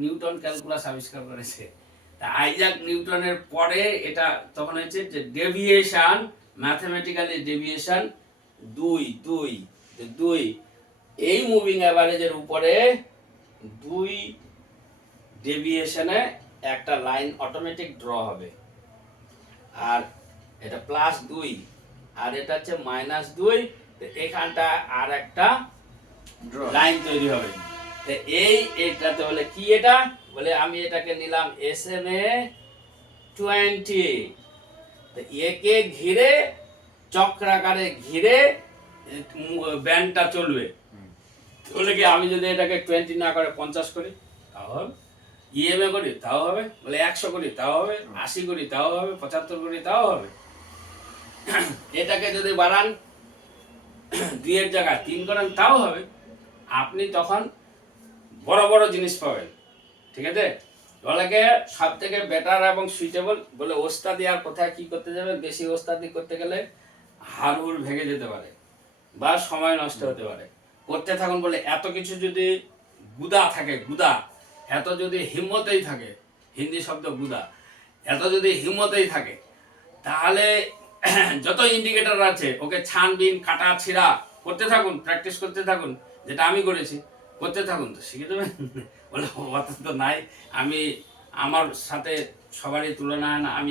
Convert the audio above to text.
Newton calculus আবিষ্কার করেছে। তা আইজাক নিউটনের পরে এটা তখন হয়েছে যে ডেভিয়েশন, ম্যাথমেটিক্যালি ডেভিয়েশন দুই দুই দুই এই মুভিং অ্যাভারেজের উপরে দুই ডেভিয়েশনে একটা লাইন অটোমেটিক ড্র হবে। আর এটা প্লাস দুই আর এটা হচ্ছে মাইনাস দুই, এখানটা আর একটা লাইন তৈরি হবে। তো এইটাতে বলে কি, এটা বলে আমি এটাকে নিলাম SMA 20। তো একে ঘিরে চক্রাকারে ঘিরে ব্যান্ডটা চলবে। বলে কি আমি যদি এটাকে 20 না করে 50 করি তাও হবে, EMA করি তাও হবে, বলে 100 করি তাও হবে, 80 করি তাও হবে, 75 করি তাও হবে। এটাকে যদি বাড়ান 2 এর জায়গায় 3 করেন তাও হবে। আপনি তখন বড় বড় জিনিস পাবেন। ঠিক আছে, বলাকে সব থেকে বেটার এবং সুইটেবল বলে ওস্তাদি আর কোথায় কি করতে যাবে, বেশি ওস্তাদি করতে গেলে হাড় ভেঙে যেতে পারে বা সময় নষ্ট হতে পারে। করতে থাকুন বলে এত কিছু যদি গুদা থাকে, গুদা এত যদি হিম্মতেই থাকে, হিন্দি শব্দ গুদা, এত যদি হিম্মতেই থাকে তাহলে যত ইন্ডিকেটর আছে ওকে ছানবিন কাটা ছিঁড়া করতে থাকুন, প্র্যাকটিস করতে থাকুন, যেটা আমি করেছি করতে থাকুন, তো শিখে দেবেন। বলে অত তো নাই, আমি আমার সাথে সবারই তুলনা হয় না, আমি